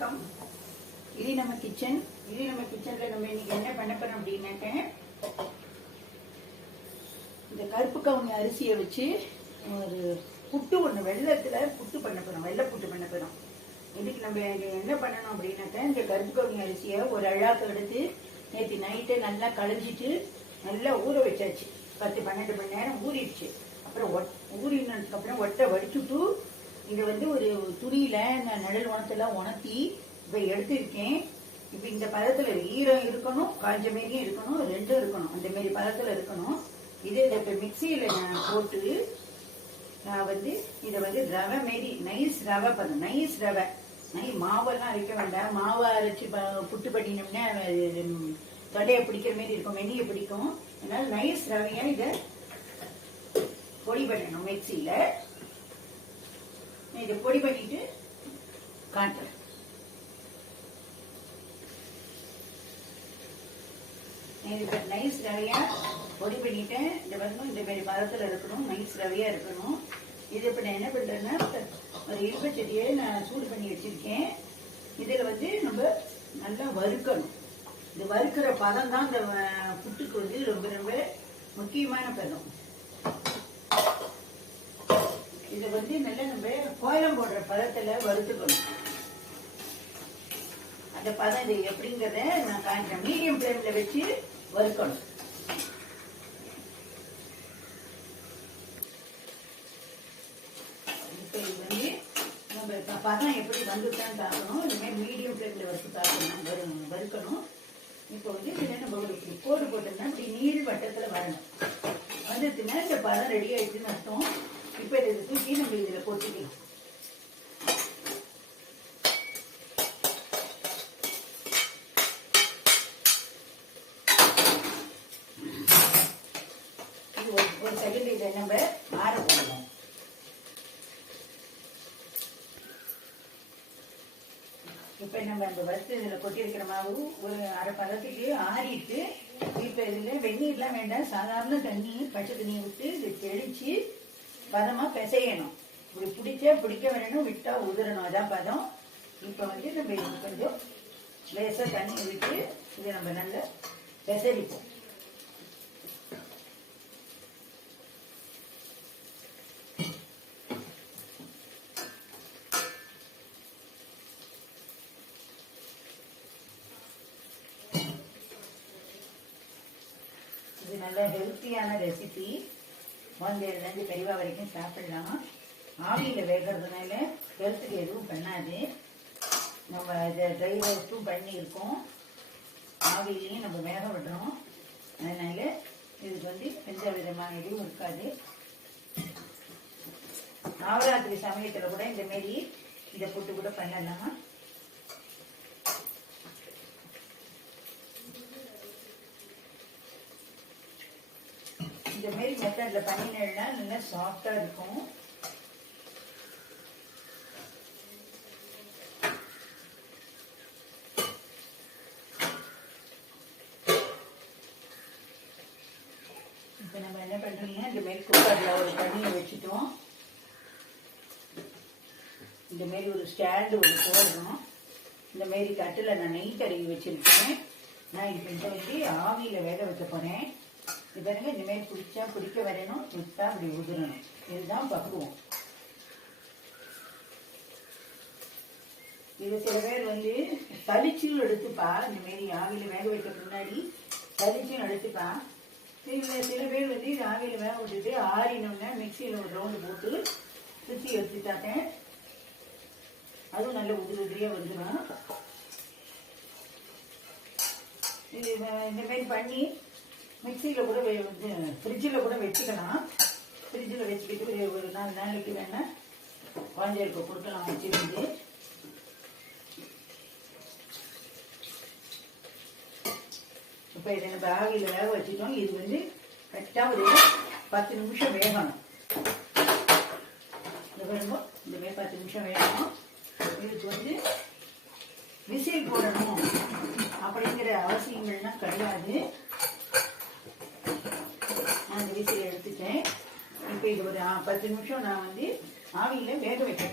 வணக்கம். இது நம்ம கிச்சன் இது நம்ம கிச்சன்ல நம்ம இன்னைக்கு என்ன பண்ண போறோம் அப்படின்னாக்க இந்த கருப்பு கவுனி அரிசியை வச்சு ஒரு புட்டு ஒன்று வெள்ளத்துல புட்டு பண்ண போறோம். வெள்ளை புட்டு பண்ண போறோம். இதுக்கு நம்ம என்ன பண்ணணும் அப்படின்னாக்க இந்த கருப்பு கவுனி அரிசியை ஒரு அழாக்கு எடுத்து நேற்று நைட்டே நல்லா களைஞ்சிட்டு நல்லா ஊற வச்சாச்சு. பத்து பன்னெண்டு மணி நேரம் ஊறிடுச்சு. அப்புறம் ஒட் ஊறினதுக்கு அப்புறம் ஒட்டை வடிச்சுட்டு இதை வந்து ஒரு துணியில நான் நிழல் உணத்தெல்லாம் உணர்த்தி இப்போ எடுத்திருக்கேன். இப்போ இந்த பதத்தில் ஈரம் இருக்கணும் காஞ்ச மாரியும் இருக்கணும் ரெண்டும் இருக்கணும். அந்த மாரி பதத்தில் இருக்கணும். இதே இதை இப்போ மிக்சியில் நான் போட்டு நான் வந்து இதை வந்து ரவை மாரி நைஸ் ரவை பதம் நைஸ் ரவை. நை மாவெல்லாம் அரைக்க வேண்டாம். மாவை அரைச்சி ப- புட்டு பண்ணினோம்னா அது, தொடையை பிடிக்கிற மாரி இருக்கும் மென்னியை பிடிக்கும். அதனால நைஸ் ரவையாக இதை பொடி பண்ணணும் மிக்சியில். இதை பொடி பண்ணிட்டு காட்டுறேன். நான் நைஸ் ரவையா பொடி பண்ணிட்டேன். இந்த வந்து இந்த மாதிரி மரத்துல இருக்கணும் நைஸ் ரவையா இருக்கணும். இது இப்போ நான் என்ன பண்ணுறேன்னா ஒரு இரும்பச்சட்டியை நான் சூடு பண்ணி வச்சிருக்கேன். இதில் வந்து நம்ம நல்லா வறுக்கணும். இந்த வறுக்கிற பதம் தான் இந்த புட்டுக்கு வந்து ரொம்ப ரொம்ப முக்கியமான பதம் இதை வந்து நல்லா நம்ம கோலம் போடுற பதத்துல வறுத்துக்கணும் அந்த பதம் இது எப்படிங்கிறத நான் காமிக்கிறேன். மீடியம் ஃப்ளேம்ல வச்சு வறுக்கணும். இப்போ இது வந்து நம்ம பதம் எப்படி வந்துட்டான்னு பார்க்கணும். இனிமேல் மீடியம் ஃப்ளேம்ல வறுத்து பார்க்கணும். வரு- வறுக்கணும். இப்போ வந்து இதில் நம்ம ஒரு கோடு போட்டோம்னா இப்படி நீள் வட்டத்தில் வரணும். வந்துச்சுன்னா இந்த பதம் ரெடி ஆயிடுச்சுன்னு அர்த்தம். இப்போ இதை தூக்கி நம்ம இதில் போட்டுக்கலாம் இது ஒரு ஒரு செகண்ட் இதை நம்ம ஆற போடணும் இப்போ நம்ம அந்த வறுத்து இதில் கொட்டியிருக்கிற மாவு ஒரு அரை பதத்துக்கு ஆறிட்டு இப்போ இதில் வெந்நீர்லாம் வேண்டாம். சாதாரண தண்ணி பச்சை தண்ணியை விட்டு இது தெளித்து பதமாக பிசையணும். இப்படி பிடிச்சா பிடிக்க வேணும் விட்டால் உதிரணும். அதான் பதம். இப்போ வந்து நம்ம கொஞ்சம் லேசாக தண்ணி விட்டு இதை நம்ம நல்லா பிசரிப்போம் நல்ல ஹெல்த்தியான ரெசிபி குழந்தையிலேருந்து பெரியவா வரைக்கும் சாப்பிடலாம். ஆவியில் வேகிறதுனால ஹெல்த்துக்கு எதுவும் பண்ணாது. நம்ம இதை ட்ரை ரோஸ்ட்டும் பண்ணியிருக்கோம். ஆவிலையும் நம்ம வேக விடுறோம். அதனால இதுக்கு வந்து எந்த விதமான இதுவும் இருக்காது. நவராத்திரி சமயத்தில் கூட இந்த மாரி இதை போட்டு கூட பண்ணலாம். இந்த மாரி மெத்தட்ல பண்ணினா நல்லா சாஃப்டா இருக்கும். இப்போ நம்ம என்ன பண்றோம்னா இந்த மாரி குக்கர்ல ஒரு தண்ணியை வச்சுட்டோம். இந்த மாரி ஒரு ஸ்டாண்டு ஒன்று போடுறோம் இந்த மாரி கட்டில் நான் நெய் தடவி வச்சிருக்கேன். நான் இப்போ இதை வந்து ஆவியில் வேக வைக்க போகிறேன் இதெல்லாம் இனிமேல் இந்த பிடிச்சா பிடிக்க வரணும் விட்டா அப்படி உதிரணும். இதுதான் பக்குவம். இது சில பேர் வந்து சளிச்சும் எடுத்துப்பா. இந்த மாரி ஆவியில் வேக வைக்கிறதுக்கு முன்னாடி சளிச்சும் எடுத்துப்பா. சில சில பேர் வந்து இது ஆவியில் வேக விட்டுட்டு ஆறினோம்னா மிக்சியில் ஒரு ரவுண்டு போட்டு சுற்றி எடுத்துட்டாங்க. அதுவும் நல்ல உதிரி உதிரியாக வந்துடும் இது இந்த மாதிரி பண்ணி மிக்சியில் கூட வே- வந்து ஃப்ரிட்ஜில் கூட வச்சுக்கலாம். ஃப்ரிட்ஜில் வச்சுக்கிட்டு ஒரு- ஒரு நாலு நாளைக்கு வேணால் குழந்தைகளுக்கு கொடுக்கலாம் வச்சுருந்து இப்போ இதை நம்ம ஆவியில் வேக வச்சுட்டோம். இது வந்து கரெக்டாக ஒரு பத்து நிமிஷம் வேகணும். இந்த பாருங்க இந்த மாதிரி பத்து நிமிஷம் வேகணும். இதுக்கு வந்து விசில் போடணும் அப்படிங்கிற அவசியங்கள்லாம் கிடையாது நான் அந்த விசில் எடுத்துட்டேன் இப்போ இது ஒரு பத்து நிமிஷம் நான் வந்து ஆவியில் வேக வைக்க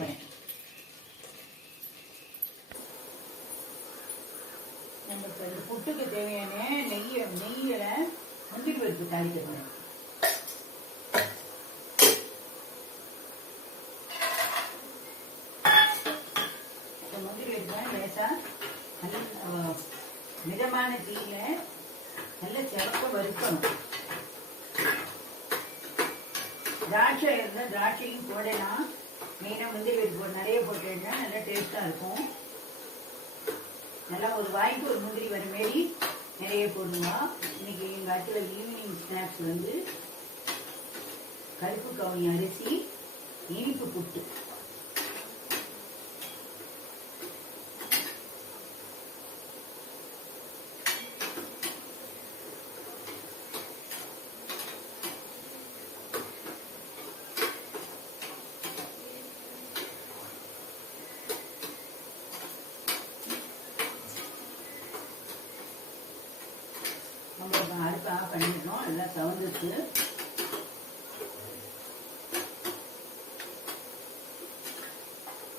புட்டுக்கு தேவையான நெய்யை நெய்யில முந்திரி பருப்பு தாளிக்கிறேன் முந்திரி பருப்பு லேசா நல்ல மிதமான தீயில நல்ல சிறப்பு வறுக்கணும். திராட்சை இருந்தால் திராட்சையும் போடலாம். மெயினாக முந்திரி பருப்பு நிறைய போட்டுருந்தா நல்லா டேஸ்ட்டாக இருக்கும். நல்லா ஒரு வாய்க்கு ஒரு முந்திரி வர மாரி நிறைய போடுவோம் இன்னைக்கு எங்கள் ஆட்டில் ஈவினிங் ஸ்நாக்ஸ் வந்து கருப்பு கவுனி அரிசி இனிப்பு புட்டு நம்ம இப்ப அடுப்பு ஆஃப் பண்ணிடணும் எல்லாம் சவந்துச்சு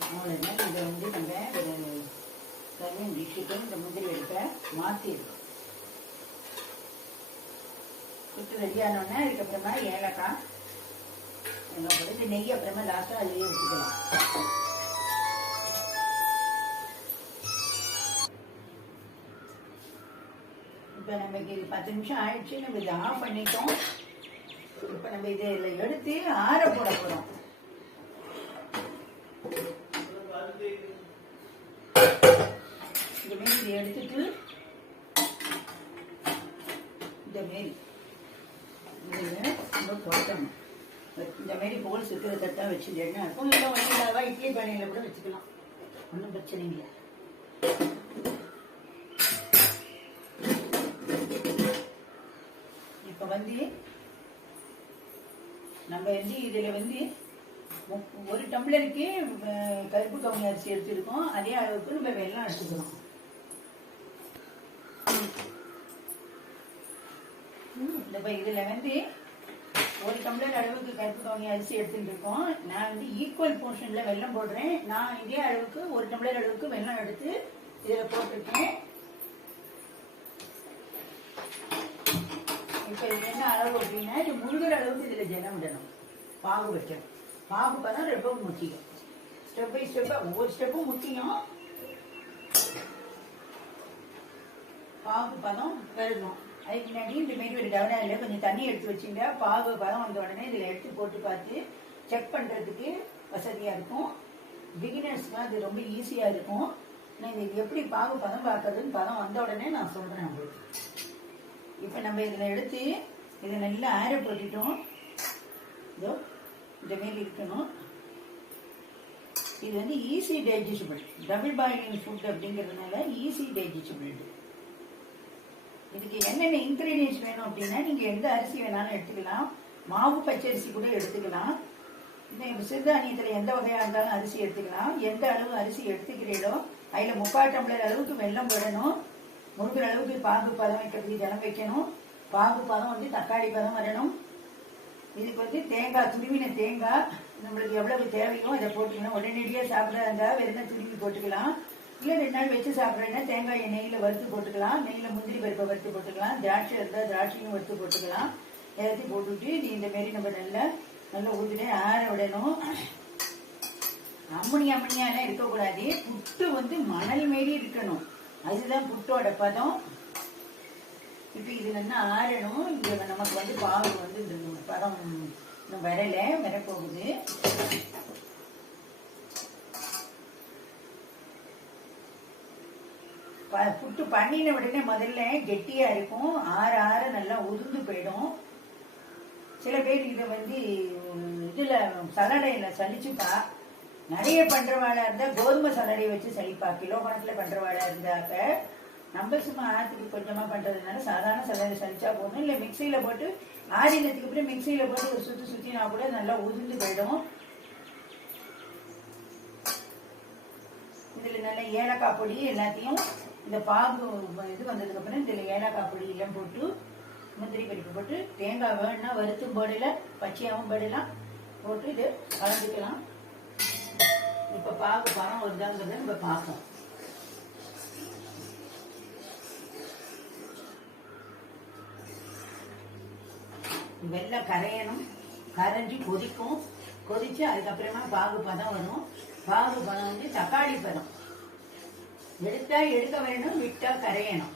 அவ்வளோதான் இதை வந்து நம்ம ஒரு சர்விங் டிஷ்ஷுக்கு இந்த முந்திரி எடுக்க மாற்றிடுறோம் சுட்டு ரெடியானோடனே அதுக்கப்புறமா ஏலக்காய் எல்லாம் நெய் அப்புறமா லாஸ்ட்டாக அதுலேயே ஊற்றிக்கலாம் இப்போ நமக்கு இது பத்து நிமிஷம் ஆயிடுச்சு. நம்ம இதை ஆஃப் பண்ணிட்டோம். இப்போ நம்ம இதை இதில் எடுத்து ஆற போட போகிறோம் இந்த இதை எடுத்துட்டு இந்த மாரி இதில் போட்டணும். இந்த மாரி போல் சுற்றுற தட்டா வச்சுட்டேன்னா இருக்கும்? இல்லை ஒன்றும் இட்லி பானையில் கூட வச்சுக்கலாம். ஒன்றும் பிரச்சனை இல்லை இப்போ வந்து நம்ம வந்து இதில் வந்து ஒரு டம்ளருக்கு கருப்பு கவுனி அரிசி எடுத்துருக்கோம். அதே அளவுக்கு நம்ம வெள்ளம் எடுத்துக்கிறோம் இப்போ இதில் வந்து ஒரு டம்ளர் அளவுக்கு கருப்பு கவுனி அரிசி எடுத்துட்டு இருக்கோம் நான் வந்து ஈக்குவல் போர்ஷனில் வெள்ளம் போடுறேன். நான் இதே அளவுக்கு ஒரு டம்ளர் அளவுக்கு வெள்ளம் எடுத்து இதில் போட்டிருக்கேன். இப்போ இது என்ன அளவு அப்படின்னா இது முழுகிற அளவுக்கு இதில் ஜலம் விடணும் பாகு வைக்கணும் பாகு பதம் ரொம்ப முக்கியம் ஸ்டெப் பை ஸ்டெப்பாக ஒவ்வொரு ஸ்டெப்பும் முக்கியம் பாகு பதம் பெருகும் அதுக்கு முன்னாடி இந்த மாரி ஒரு டவனாயில் கொஞ்சம் தண்ணி எடுத்து வச்சுங்க பாகு பதம் வந்த உடனே இதில் எடுத்து போட்டு பார்த்து செக் பண்ணுறதுக்கு வசதியாக இருக்கும் பிகினர்ஸ்க்கு அது ரொம்ப ஈஸியாக இருக்கும் நான் இது எப்படி பாகு பதம் பார்க்கறதுன்னு பதம் வந்த உடனே நான் சொல்கிறேன் உங்களுக்கு இப்போ நம்ம இதில் எடுத்து இதை நல்லா ஆற போட்டுட்டோம். இதோ இந்த மாரி இருக்கணும். இது வந்து easy digestible double boiling food அப்படிங்கிறதுனால ஈஸி டைஜஸ்டபிள் இதுக்கு என்னென்ன இன்க்ரீடியன்ஸ் வேணும் அப்படின்னா நீங்கள் எந்த அரிசி வேணாலும் எடுத்துக்கலாம். மாவு பச்சரிசி கூட எடுத்துக்கலாம். இந்த சிறுதானியத்தில் எந்த வகையாக இருந்தாலும் அரிசி எடுத்துக்கலாம். எந்த அளவு அரிசி எடுத்துக்கிறீங்களோ அதில் முக்கால் டம்ளர் அளவுக்கு வெல்லம் போடணும். முழுகிற அளவுக்கு பாகு பதம் வைக்கிறதுக்கு ஜலம் வைக்கணும். பாகு பதம் வந்து தக்காளி பதம் வரணும். இதுக்கு வந்து தேங்காய் துருவின தேங்காய். நம்மளுக்கு எவ்வளவு தேவையோ அதை போட்டுக்கலாம். உடனடியாக சாப்பிட்றதா இருந்தால் வெறும் துருவி போட்டுக்கலாம். இல்லை ரெண்டு நாள் வச்சு சாப்பிட்றேன்னா தேங்காயை நெய்யில் வறுத்து போட்டுக்கலாம். நெய்யில் முந்திரி பருப்பை வறுத்து போட்டுக்கலாம். திராட்சை இருந்தால் திராட்சையும் வறுத்து போட்டுக்கலாம். எல்லாத்தையும் போட்டுவிட்டு நீ இந்த மாரி நம்ம நல்லா நல்லா ஊற்றிட்டு ஆற விடணும். அம்மணி அம்மணியாலாம் இருக்கக்கூடாது. புட்டு வந்து மணல் மாரி இருக்கணும். அதுதான் புட்டோட பதம். இப்போ இது வந்து ஆறணும்? இங்கே நமக்கு வந்து பாகு வந்து இந்த பதம் இன்னும் வரல வரப்போகுது. ப- புட்டு பண்ணின உடனே முதல்ல கெட்டியா இருக்கும். ஆற ஆற நல்லா உதிர்ந்து போயிடும். சில பேர் இதை வந்து இதில் இதுல சலடையில சலிச்சுப்பா நிறைய பண்றவாளா இருந்தா கோதுமை சலடையை வச்சு சலிப்பா கிலோ கணக்குல பண்றவாளா இருந்தாக்க நம்ம சும்மா ஆத்துக்கு கொஞ்சமா பண்றதுனால சாதாரண சலடை சலிச்சா போதும். இல்ல மிக்சியில போட்டு ஆடினத்துக்கு அப்புறம் மிக்சியில போட்டு ஒரு சுத்தி சுத்தினா கூட நல்லா உதிர்ந்து போயிடும். இதுல நல்ல ஏலக்காய் பொடி எல்லாத்தையும் இந்த பாகு இது வந்ததுக்கு அப்புறம் இதுல ஏலக்காய் பொடி எல்லாம் போட்டு முந்திரி பருப்பு போட்டு தேங்காய் வேணும்னா வறுத்தும் போடல பச்சையாகவும் போடலாம். போட்டு இது கலந்துக்கலாம். இப்ப பார்க்க பணம் வருதாங்கிறத நம்ம பார்ப்போம். வெள்ளம் கரையணும் கரைஞ்சி கொதிக்கும். கொதிச்சு அதுக்கப்புறமா பாகு பதம் வரும். பாகு பதம் வந்து தக்காளி பதம். எடுத்தா எடுக்க வேணும் விட்டா கரையணும்.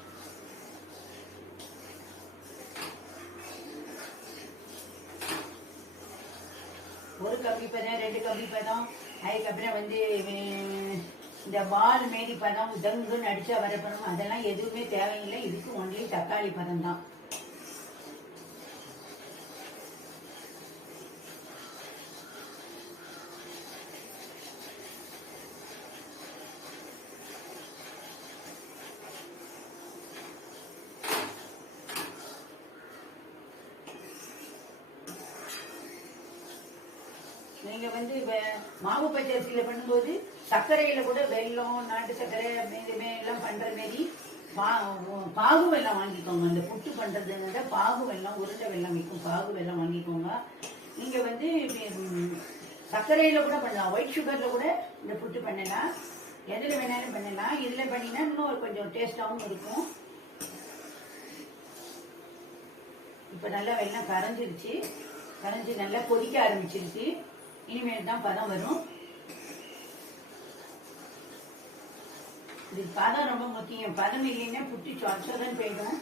ஒரு கம்பி பதம் ரெண்டு கம்பி பதம். அதுக்கப்புறம் வந்து இந்த பால் மாரி பதம் தங்குன்னு அடிச்சா வரப்படும் அதெல்லாம் எதுவுமே தேவையில்லை. இதுக்கு ஒன்லி தக்காளி பதம் தான் நீங்க வந்து மாவு பச்சரிசியில பண்ணும்போது சர்க்கரையில கூட வெல்லம் நாட்டு சர்க்கரை எல்லாம் பண்ற மாரி பா- பாகு வெள்ளம் வாங்கிக்கோங்க. அந்த புட்டு பண்றதுனால பாகு வெல்லம் உருண்டை வெள்ளம் விற்கும் பாகு வெள்ளம் வாங்கிக்கோங்க. நீங்க வந்து சர்க்கரையில கூட பண்ணலாம். ஒயிட் சுகர்ல கூட இந்த புட்டு பண்ணலாம். எதுல வேணாலும் பண்ணலாம். இதுல பண்ணினா இன்னும் கொஞ்சம் டேஸ்டாகவும் இருக்கும். இப்ப நல்லா வெள்ளம் கரைஞ்சிருச்சு. கரைஞ்சி நல்லா கொதிக்க ஆரம்பிச்சிருச்சு. இனிமேல் தான் பதம் வரும். இது பதம் ரொம்ப முக்கியம். பதம் இல்லைன்னா புட்டி சொச்சதான் போயிடும்.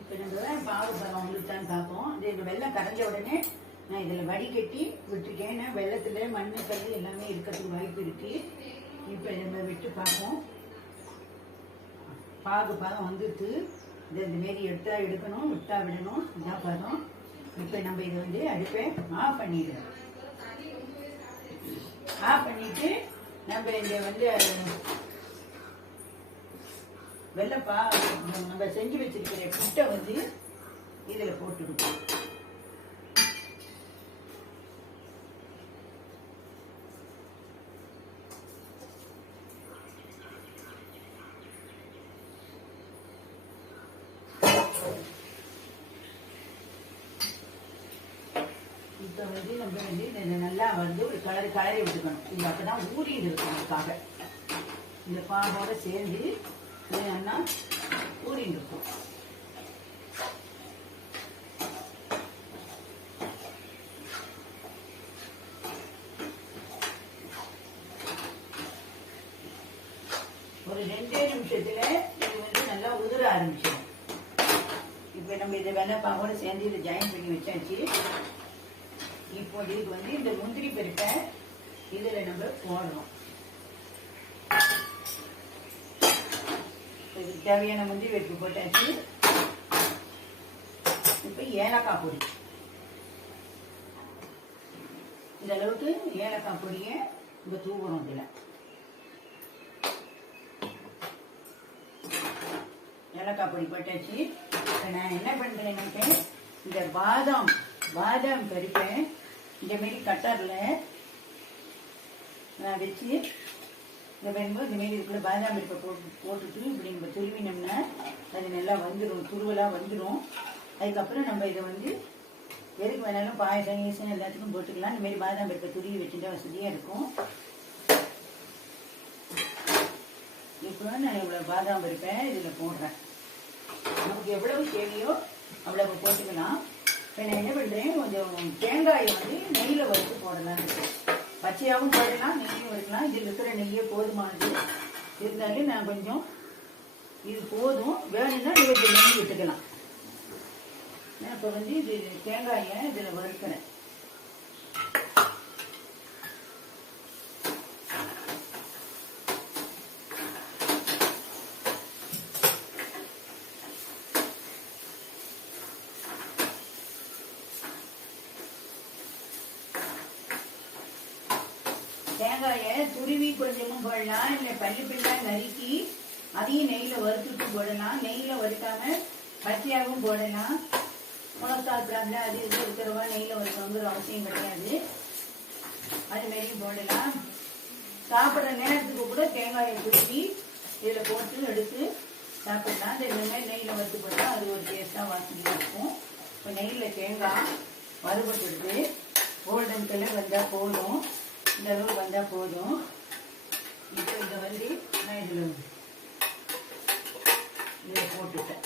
இப்போ நம்ம பாவு பதம் தான் பார்ப்போம். இது வெள்ளம் கரைஞ்ச உடனே நான் இதில் வடிகட்டி விட்டுருக்கேன். ஏன்னா மண்ணு மண் கல் எல்லாமே இருக்கிறதுக்கு வாய்ப்பு இருக்கு. இப்போ நம்ம விட்டு பார்ப்போம். பாகு பதம் வந்துட்டு இதை இந்த மாரி எடுத்தா எடுக்கணும் விட்டா விடணும். இதான் பதம் இப்போ நம்ம இதை வந்து அடுப்பை ஆஃப் பண்ணிடுறோம். ஆஃப் பண்ணிட்டு நம்ம இங்கே வந்து வெள்ளப்பா நம்ம செஞ்சு வச்சிருக்கிற புட்டை வந்து இதில் போட்டுடுவோம். இப்போ வந்து இதை நல்லா வந்து ஒரு கலரி கலரி விட்டுக்கணும் இது அப்போ தான் ஊறிட்டு இருக்கும் அதுக்காக இந்த பாம்போட சேர்ந்து இது நல்லா ஊறிட்டு இருக்கும் ஒரு ரெண்டே நிமிஷத்துல இது வந்து நல்லா உதிர ஆரம்பிச்சிடும். இப்போ நம்ம இதை வெள்ளப்பாவோட சேர்ந்து இதை ஜாயின் பண்ணி வச்சாச்சு. இப்போது இது வந்து இந்த முந்திரி பருப்பை இதுல நம்ம போடணும். இதுக்கு தேவையான முந்திரி பருப்பு போட்டாச்சு. இப்போ ஏலக்காய் பொடி. இந்த அளவுக்கு ஏலக்காய் பொடியை இந்த தூவுறோம் இதில். ஏலக்காய் பொடி போட்டாச்சு. இப்போ நான் என்ன பண்ணுறேன்னாக்க இந்த பாதாம் பாதாம் பருப்பை இந்த மாரி கட்டரில் நான் வச்சு இந்த வரும்போது இந்த மாரி இதுக்குள்ள பாதாம் பருப்பை போட்டு போட்டுட்டு இப்படி நம்ம துருவினோம்னா அது நல்லா வந்துடும் துருவலாக வந்துடும் அதுக்கப்புறம் நம்ம இதை வந்து எதுக்கு வேணாலும் பாயசம் ஈசம் எல்லாத்துக்கும் போட்டுக்கலாம். இந்தமாரி பாதாம் பருப்பை துருவி வச்சுட்டா வசதியாக இருக்கும். இப்போ நான் இவ்வளோ பாதாம் இருப்பேன் இதில் போடுறேன். நமக்கு எவ்வளவு தேவையோ அவ்வளவு போட்டுக்கலாம். இப்போ நான் என்ன பண்ணுறேன் கொஞ்சம் தேங்காயை வந்து நெய்யில் வறுத்து போடலாம். பச்சையாகவும் போடலாம் நெய்யும் வறுக்கலாம் இதில் இருக்கிற நெய்யே போதுமானது இருந்தாலும் நான் கொஞ்சம் இது போதும். வேணும்னா நீங்கள் நெய் விட்டுக்கலாம். நான் இப்போ வந்து இது தேங்காயை இதில் வறுக்கிறேன். தேங்காயை துருவி கொஞ்சமும் போடலாம். இல்லை பள்ளி பிள்ளை நறுக்கி அதையும் நெய்யில் வறுத்துட்டு போடலாம். நெய்யில் வறுக்காம பச்சையாகவும் போடலாம். முளகு சாப்பிடாமல அது இது இருக்கிறவா நெய்யில் வறுக்கணுங்கிற அவசியம் கிடையாது. அது மாரியும் போடலாம். சாப்பிட்ற நேரத்துக்கு கூட தேங்காயை துருவி இதில் போட்டு எடுத்து சாப்பிடலாம். அது இந்த மாதிரி நெய்யில் வறுத்து போட்டால் அது ஒரு டேஸ்ட்டாக வாசனையாக இருக்கும். இப்போ நெய்யில் தேங்காய் வறுபட்டுடுது. கோல்டன் கலர் வந்தால் போதும். இந்த அளவு வந்தால் போதும். இப்போ இதை வந்து நான் இதில் இதில் போட்டுட்டேன்.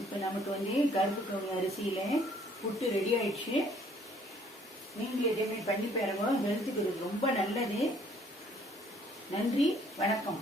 இப்போ நமக்கு வந்து கருப்பு கவுனி அரிசியில் புட்டு ரெடி ஆயிடுச்சு. நீங்களும் இதே மாதிரி பண்ணி பாருங்க. ஹெல்த்துக்கு ரொம்ப நல்லது. நன்றி வணக்கம்.